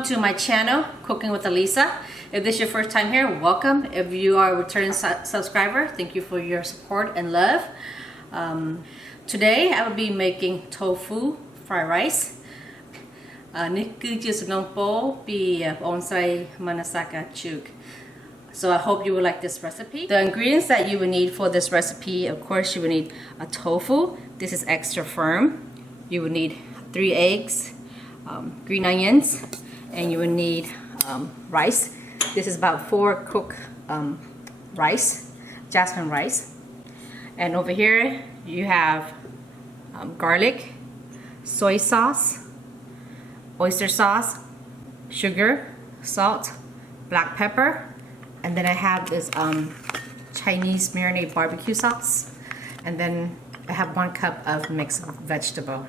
Welcome to my channel, Cooking with Elisa. If this is your first time here, welcome. If you are a returning subscriber, thank you for your support and love. Today I will be making tofu fried rice. នេះគឺជាសំណុំពរពីបងស្រី Manasaka Chuk. So I hope you will like this recipe. The ingredients that you will need for this recipe, of course, you will need a tofu. This is extra firm. You will need 3 eggs, green onions, and you will need rice. This is about 4 cooked rice, jasmine rice. And over here you have garlic, soy sauce, oyster sauce, sugar, salt, black pepper, and then I have this Chinese Marinate BBQ sauce, and then I have 1 cup of mixed vegetable.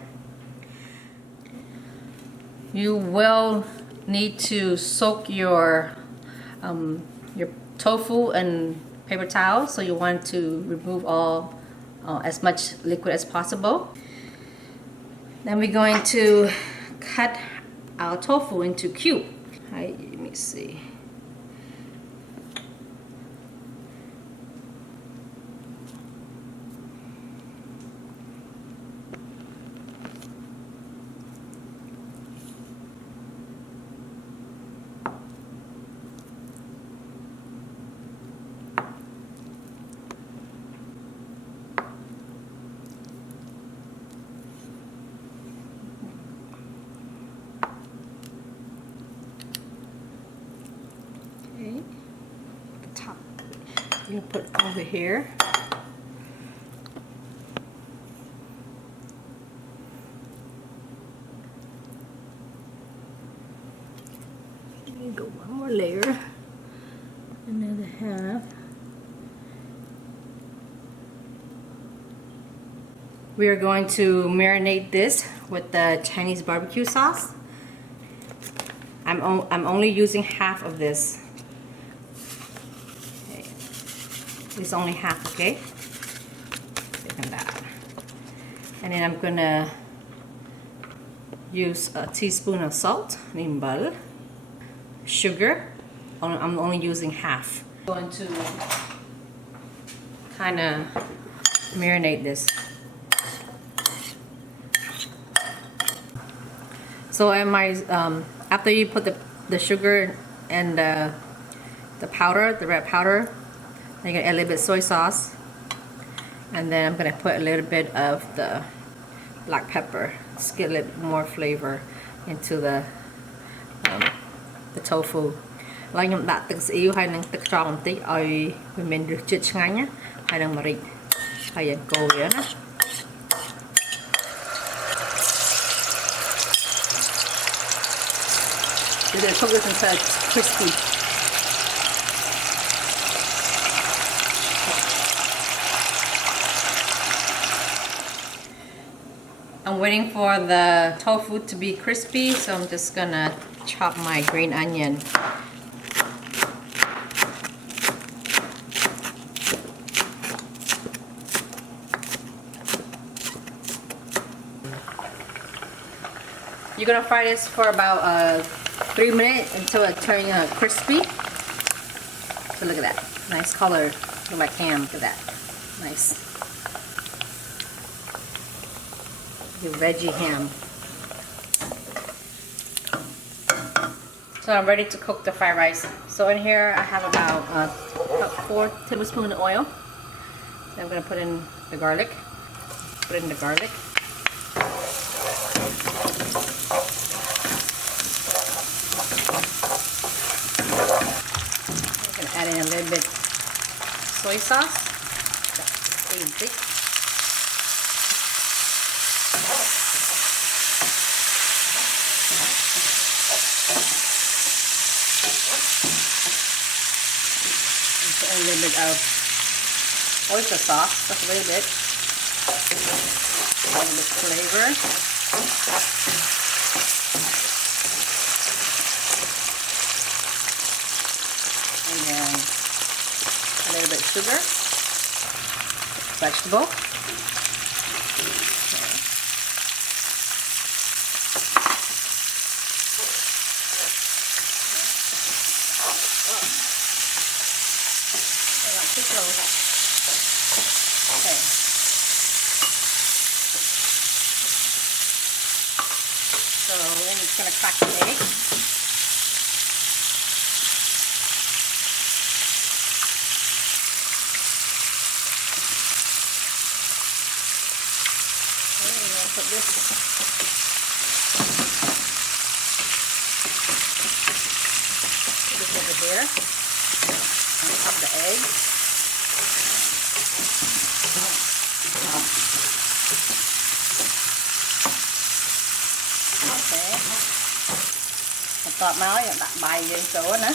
You will need to soak your tofu in paper towel, so you want to remove all as much liquid as possible. Then we're going to cut our tofu into cube. Right, let me see. The top I'm gonna put over here. Go 1 more layer, another half. We are going to marinate this with the Chinese barbecue sauce. I'm only using half of this. Okay. It's only half, okay? And then I'm gonna use a teaspoon of salt, nimbal, sugar. I'm only using half. I'm going to kind of marinate this. So after you put the sugar and the powder, the red powder, I'm gonna add a little bit of soy sauce, and then I'm gonna put a little bit of the black pepper to get a little more flavor into the tofu. ឡើយខ្ញុំដាក់ទឹកស៊ីអ៊ីវហើយនឹងទឹកខ្យល់បន្តិចឲ្យវាមានរសជាតិឆ្ងាញ់ហើយនឹងម្រេចហើយកូរវាណា We're going to cook this until it's crispy. I'm waiting for the tofu to be crispy, so I'm just gonna chop my green onion. You're gonna fry this for about 3 minutes until it turns crispy. So look at that, nice color. Look like ham. Look at that, nice. The veggie ham. So I'm ready to cook the fried rice. So in here I have about 4 tablespoons of oil. So I'm gonna put in the garlic. Put in the garlic. Add in a little bit soy sauce. And put a little bit of oyster sauce, just a little bit. A little bit of flavor. And then a little bit of sugar, vegetable, Too close. Okay. So then it's gonna crack the egg. Put this over here on top of the egg. Okay. Một tọt máu đặt bài lên chỗ nữa.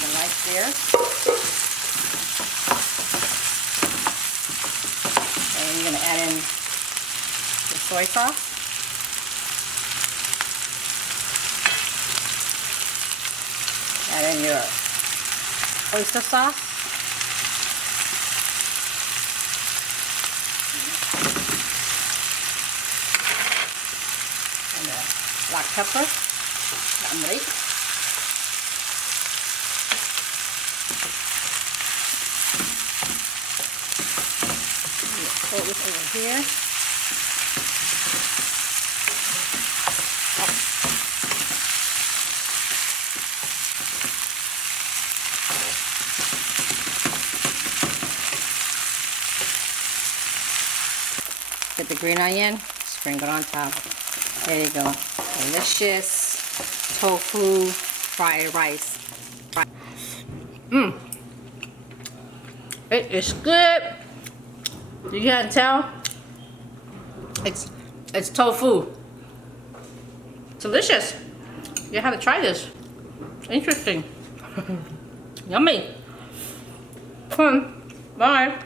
The rice there. And you're going to add in the soy sauce. Add in your oyster sauce. And the black pepper. Marinate. Put this over here. Get the green onion, sprinkle it on top. There you go. Delicious tofu fried rice. It is good. You can't tell. It's tofu. Delicious. You have to try this. Interesting. Yummy. Bye.